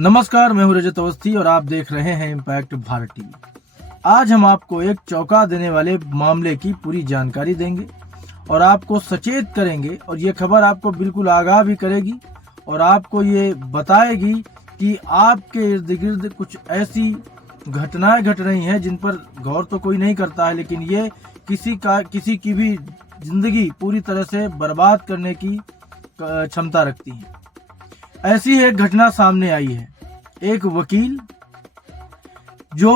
नमस्कार, मैं हूं रजत अवस्थी और आप देख रहे हैं इम्पैक्ट भारत टीवी। आज हम आपको एक चौंका देने वाले मामले की पूरी जानकारी देंगे और आपको सचेत करेंगे और ये खबर आपको बिल्कुल आगाह भी करेगी और आपको ये बताएगी कि आपके इर्द गिर्द कुछ ऐसी घटनाएं घट रही हैं जिन पर गौर तो कोई नहीं करता है, लेकिन ये किसी की भी जिंदगी पूरी तरह से बर्बाद करने की क्षमता रखती है। ऐसी एक घटना सामने आई है। एक वकील जो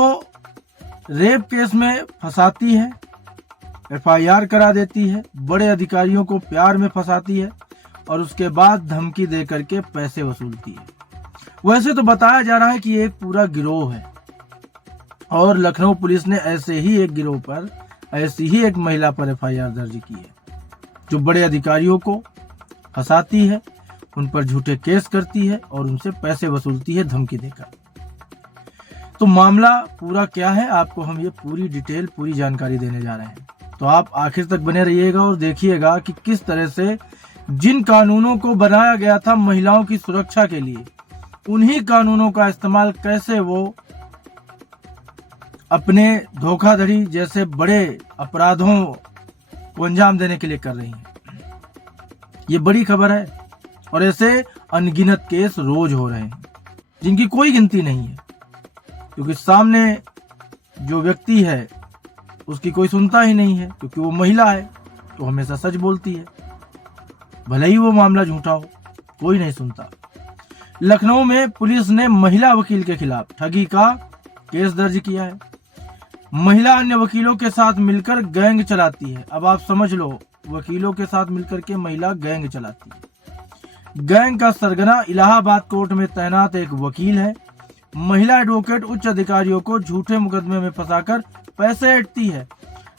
रेप केस में फंसाती है, एफआईआर करा देती है, बड़े अधिकारियों को प्यार में फंसाती है और उसके बाद धमकी दे करके पैसे वसूलती है। वैसे तो बताया जा रहा है कि एक पूरा गिरोह है और लखनऊ पुलिस ने ऐसे ही एक गिरोह पर, ऐसी ही एक महिला पर एफआईआर दर्ज की है जो बड़े अधिकारियों को फंसाती है, उन पर झूठे केस करती है और उनसे पैसे वसूलती है धमकी देकर। तो मामला पूरा क्या है, आपको हम ये पूरी डिटेल, पूरी जानकारी देने जा रहे हैं। तो आप आखिर तक बने रहिएगा और देखिएगा कि किस तरह से जिन कानूनों को बनाया गया था महिलाओं की सुरक्षा के लिए, उन्हीं कानूनों का इस्तेमाल कैसे वो अपने धोखाधड़ी जैसे बड़े अपराधों को अंजाम देने के लिए कर रही हैं। ये बड़ी खबर है और ऐसे अनगिनत केस रोज हो रहे हैं जिनकी कोई गिनती नहीं है, क्योंकि सामने जो व्यक्ति है उसकी कोई सुनता ही नहीं है, क्योंकि वो महिला है तो हमेशा सच बोलती है, भले ही वो मामला झूठा हो, कोई नहीं सुनता। लखनऊ में पुलिस ने महिला वकील के खिलाफ ठगी का केस दर्ज किया है। महिला अन्य वकीलों के साथ मिलकर गैंग चलाती है। अब आप समझ लो, वकीलों के साथ मिलकर के महिला गैंग चलाती है। गैंग का सरगना इलाहाबाद कोर्ट में तैनात एक वकील है। महिला एडवोकेट उच्च अधिकारियों को झूठे मुकदमे में फंसाकर पैसे ऐंठती है।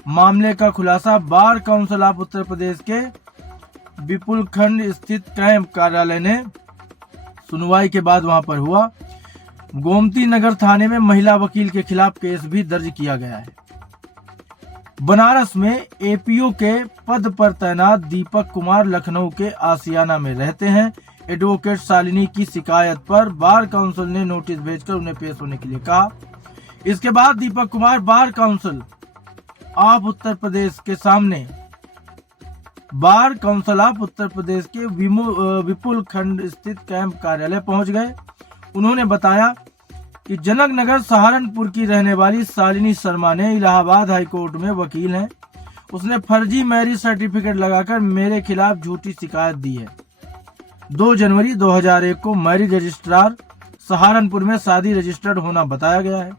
मामले का खुलासा bar council of Uttar Pradesh के विपुल खंड स्थित कैंप कार्यालय ने सुनवाई के बाद वहां पर हुआ। गोमती नगर थाने में महिला वकील के खिलाफ केस भी दर्ज किया गया है। बनारस में एपीओ के पद पर तैनात दीपक कुमार लखनऊ के आसियाना में रहते हैं। एडवोकेट शालिनी की शिकायत पर बार काउंसिल ने नोटिस भेजकर उन्हें पेश होने के लिए कहा। इसके बाद Deepak Kumar bar council of Uttar Pradesh के सामने bar council of Uttar Pradesh के विपुल खंड स्थित कैंप कार्यालय पहुंच गए। उन्होंने बताया कि जनक नगर सहारनपुर की रहने वाली शालिनी शर्मा ने इलाहाबाद हाईकोर्ट में वकील हैं। उसने फर्जी मैरिज सर्टिफिकेट लगाकर मेरे खिलाफ झूठी शिकायत दी है। 2 जनवरी 2001 को मैरिज रजिस्ट्रार सहारनपुर में शादी रजिस्टर्ड होना बताया गया है।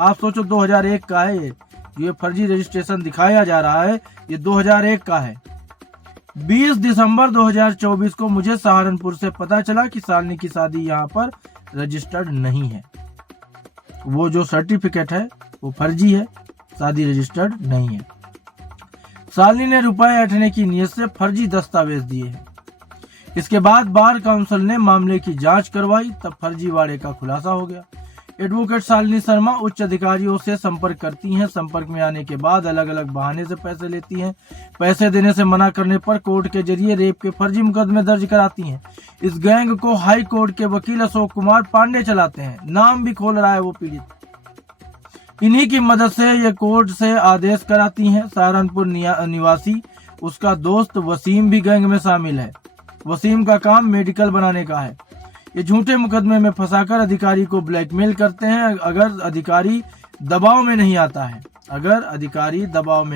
आप सोचो, 2001 का है ये फर्जी रजिस्ट्रेशन दिखाया जा रहा है, ये 2001 का है। 20 दिसंबर 2024 को मुझे सहारनपुर से पता चला कि शालिनी की शादी यहाँ पर रजिस्टर्ड नहीं है। वो जो सर्टिफिकेट है वो फर्जी है, शादी रजिस्टर्ड नहीं है। शालिनी ने रुपए ऐंठने की नीयत से फर्जी दस्तावेज दिए हैं। इसके बाद बार काउंसिल ने मामले की जांच करवाई, तब फर्जीवाड़े का खुलासा हो गया। एडवोकेट शालिनी शर्मा उच्च अधिकारियों से संपर्क करती हैं। संपर्क में आने के बाद अलग अलग बहाने से पैसे लेती हैं। पैसे देने से मना करने पर कोर्ट के जरिए रेप के फर्जी मुकदमे दर्ज कराती हैं। इस गैंग को हाई कोर्ट के वकील अशोक कुमार पांडे चलाते हैं। नाम भी खोल रहा है वो पीड़ित। इन्हीं की मदद से ये कोर्ट से आदेश कराती हैं। सहारनपुर निवासी उसका दोस्त वसीम भी गैंग में शामिल है। वसीम का काम मेडिकल बनाने का है। ये झूठे मुकदमे में फंसाकर अधिकारी को ब्लैकमेल करते हैं। अगर अधिकारी दबाव में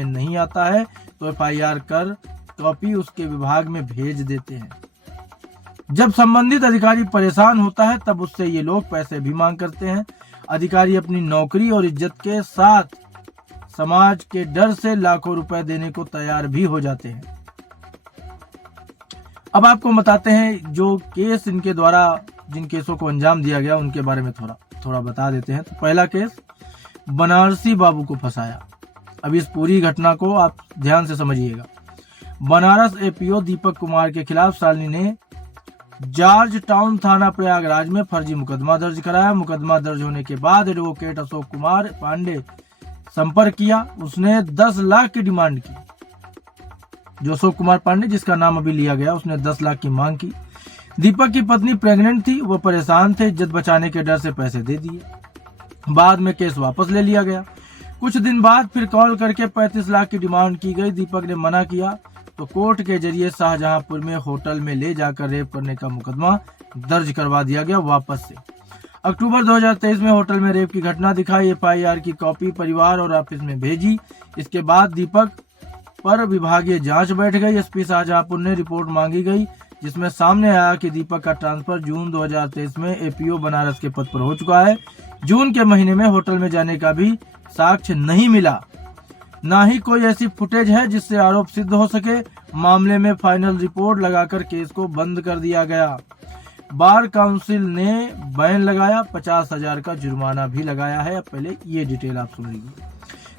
नहीं आता है तो एफआईआर कर कॉपी उसके विभाग में भेज देते हैं। जब संबंधित अधिकारी परेशान होता है तब उससे ये लोग पैसे भी मांग करते हैं। अधिकारी अपनी नौकरी और इज्जत के साथ समाज के डर से लाखों रुपए देने को तैयार भी हो जाते हैं। अब आपको बताते हैं जो केस इनके द्वारा, जिन केसों को अंजाम दिया गया उनके बारे में थोड़ा बता देते हैं। तो पहला केस, बनारसी बाबू को फंसाया। अब इस पूरी घटना को आप ध्यान से समझिएगा। बनारस एपीओ दीपक कुमार के खिलाफ शालिनी ने जॉर्ज टाउन थाना प्रयागराज में फर्जी मुकदमा दर्ज कराया। मुकदमा दर्ज होने के बाद एडवोकेट अशोक कुमार पांडे संपर्क किया। उसने 10 लाख की डिमांड की। जो अशोक कुमार पांडे, जिसका नाम अभी लिया गया, उसने 10 लाख की मांग की। दीपक की पत्नी प्रेग्नेंट थी, वो परेशान थे, इज्जत बचाने के डर से पैसे दे दिए। बाद में केस वापस ले लिया गया। कुछ दिन बाद फिर कॉल करके 35 लाख की डिमांड की गई। दीपक ने मना किया तो कोर्ट के जरिए शाहजहांपुर में होटल में ले जाकर रेप करने का मुकदमा दर्ज करवा दिया गया वापस से। अक्टूबर 2023 में होटल में रेप की घटना दिखाई। FIR की कॉपी परिवार और ऑफिस में भेजी। इसके बाद दीपक पर विभागीय जांच बैठ गई। SP शाहजहांपुर ने रिपोर्ट मांगी गई, जिसमें सामने आया कि दीपक का ट्रांसफर जून 2023 में APO बनारस के पद पर हो चुका है। जून के महीने में होटल में जाने का भी साक्ष्य नहीं मिला, ना ही कोई ऐसी फुटेज है जिससे आरोप सिद्ध हो सके। मामले में फाइनल रिपोर्ट लगाकर केस को बंद कर दिया गया। बार काउंसिल ने बैन लगाया, 50,000 का जुर्माना भी लगाया है। अब पहले ये डिटेल आप सुन लीजिए।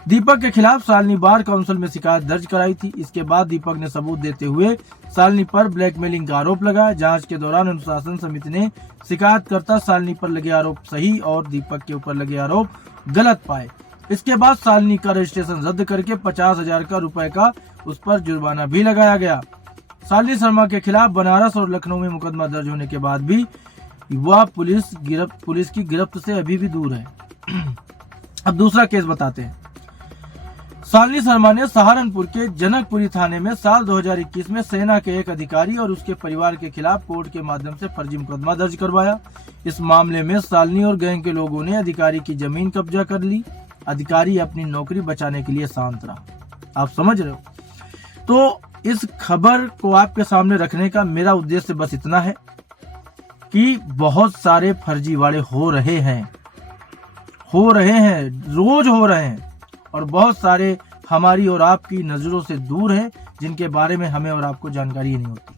दीपक के खिलाफ सालनी बार काउंसिल में शिकायत दर्ज कराई थी। इसके बाद दीपक ने सबूत देते हुए सालनी पर ब्लैकमेलिंग का आरोप लगाया। जांच के दौरान अनुशासन समिति ने शिकायतकर्ता सालनी पर लगे आरोप सही और दीपक के ऊपर लगे आरोप गलत पाए। इसके बाद सालनी का रजिस्ट्रेशन रद्द करके 50,000 रुपए का उस पर जुर्माना भी लगाया गया। सालनी शर्मा के खिलाफ बनारस और लखनऊ में मुकदमा दर्ज होने के बाद भी वह पुलिस की गिरफ्त से अभी भी दूर है। अब दूसरा केस बताते हैं। सालनी शर्मा ने सहारनपुर के जनकपुरी थाने में साल 2021 में सेना के एक अधिकारी और उसके परिवार के खिलाफ कोर्ट के माध्यम से फर्जी मुकदमा दर्ज करवाया। इस मामले में सालनी और गैंग के लोगों ने अधिकारी की जमीन कब्जा कर ली। अधिकारी अपनी नौकरी बचाने के लिए शांत रहा। आप समझ रहे हो? तो इस खबर को आपके सामने रखने का मेरा उद्देश्य बस इतना है कि बहुत सारे फर्जीवाड़े हो रहे हैं, रोज हो रहे हैं, और बहुत सारे हमारी और आपकी नजरों से दूर हैं, जिनके बारे में हमें और आपको जानकारी ही नहीं होती।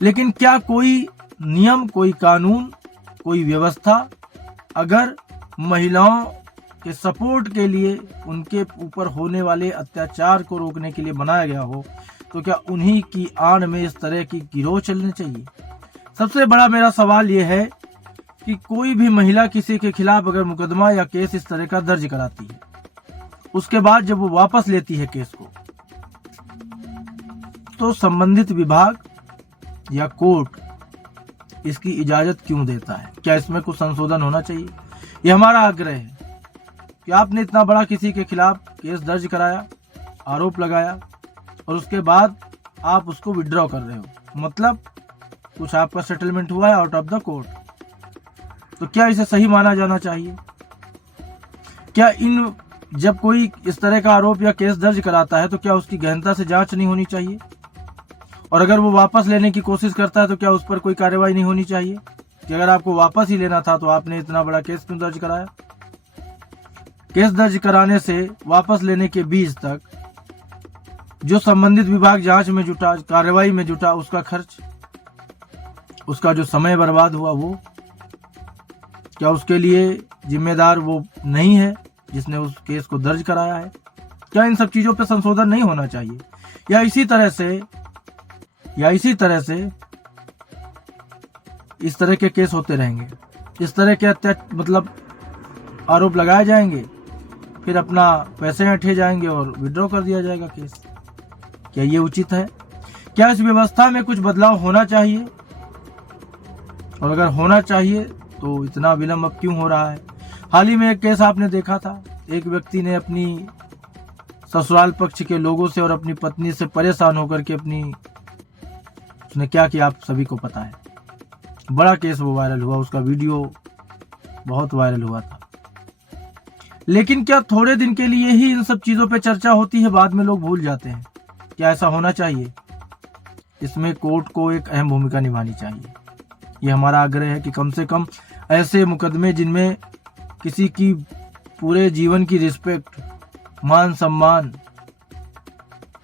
लेकिन क्या कोई नियम, कोई कानून, कोई व्यवस्था अगर महिलाओं के सपोर्ट के लिए, उनके ऊपर होने वाले अत्याचार को रोकने के लिए बनाया गया हो, तो क्या उन्हीं की आड़ में इस तरह की गिरोह चलनी चाहिए? सबसे बड़ा मेरा सवाल यह है कि कोई भी महिला किसी के खिलाफ अगर मुकदमा या केस इस तरह का दर्ज कराती है, उसके बाद जब वो वापस लेती है केस को, तो संबंधित विभाग या कोर्ट इसकी इजाजत क्यों देता है? क्या इसमें कुछ संशोधन होना चाहिए? यह हमारा आग्रह है कि आपने इतना बड़ा किसी के खिलाफ केस दर्ज कराया, आरोप लगाया, और उसके बाद आप उसको विड्रॉ कर रहे हो, मतलब कुछ आपका सेटलमेंट हुआ है आउट ऑफ द कोर्ट, तो क्या इसे सही माना जाना चाहिए? क्या जब कोई इस तरह का आरोप या केस दर्ज कराता है तो क्या उसकी गहनता से जांच नहीं होनी चाहिए? और अगर वो वापस लेने की कोशिश करता है तो क्या उस पर कोई कार्रवाई नहीं होनी चाहिए कि अगर आपको वापस ही लेना था तो आपने इतना बड़ा केस क्यों दर्ज कराया? केस दर्ज कराने से वापस लेने के बीच तक जो संबंधित विभाग जांच में जुटा, कार्रवाई में जुटा, उसका खर्च, उसका जो समय बर्बाद हुआ, वो क्या उसके लिए जिम्मेदार वो नहीं है जिसने उस केस को दर्ज कराया है? क्या इन सब चीजों पे संशोधन नहीं होना चाहिए? या इसी तरह से इस तरह के केस होते रहेंगे, इस तरह के मतलब आरोप लगाए जाएंगे, फिर अपना पैसे ऐंठे जाएंगे और विड्रॉ कर दिया जाएगा केस? क्या ये उचित है? क्या इस व्यवस्था में कुछ बदलाव होना चाहिए? और अगर होना चाहिए तो इतना विलंब अब क्यों हो रहा है? हाल ही में एक केस आपने देखा था, एक व्यक्ति ने अपनी ससुराल पक्ष के लोगों से और अपनी पत्नी से परेशान होकर के उसने क्या किया आप सभी को पता है। बड़ा केस वो वायरल हुआ, उसका वीडियो बहुत वायरल हुआ था। लेकिन क्या थोड़े दिन के लिए ही इन सब चीजों पे चर्चा होती है, बाद में लोग भूल जाते हैं? क्या ऐसा होना चाहिए? इसमें कोर्ट को एक अहम भूमिका निभानी चाहिए। ये हमारा आग्रह है कि कम से कम ऐसे मुकदमे जिनमें किसी की पूरे जीवन की रिस्पेक्ट, मान सम्मान,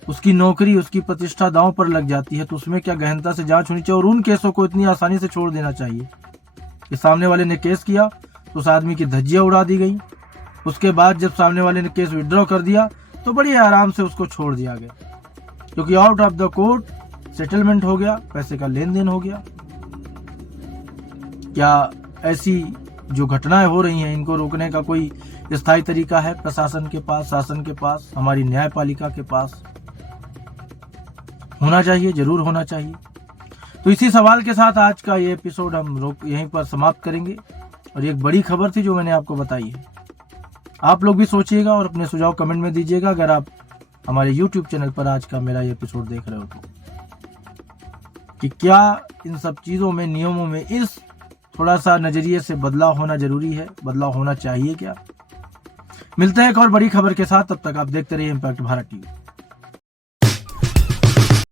उसकी नौकरी, उसकी प्रतिष्ठा दांव पर लग जाती है, तो उसमें क्या गहनता से जांच होनी चाहिए। और उन केसों को इतनी आसानी से छोड़ देना चाहिए कि सामने वाले ने केस किया तो उस आदमी की धज्जियां उड़ा दी गई, उसके बाद जब सामने वाले ने केस विड्रॉ कर दिया तो बड़ी आराम से उसको छोड़ दिया गया, क्योंकि out of the court settlement हो गया, पैसे का लेन देन हो गया। क्या ऐसी जो घटनाएं हो रही हैं, इनको रोकने का कोई स्थायी तरीका है प्रशासन के पास, शासन के पास, हमारी न्यायपालिका के पास? होना चाहिए, जरूर होना चाहिए। तो इसी सवाल के साथ आज का ये एपिसोड हम यहीं पर समाप्त करेंगे। और एक बड़ी खबर थी जो मैंने आपको बताई है। आप लोग भी सोचिएगा और अपने सुझाव कमेंट में दीजिएगा अगर आप हमारे YouTube चैनल पर आज का मेरा ये एपिसोड देख रहे हो तो, कि क्या इन सब चीज़ों में, नियमों में इस थोड़ा सा नज़रिए से बदलाव होना जरूरी है, बदलाव होना चाहिए क्या। मिलते हैं एक और बड़ी खबर के साथ, तब तक आप देखते रहिए इम्पैक्ट भारत टीवी।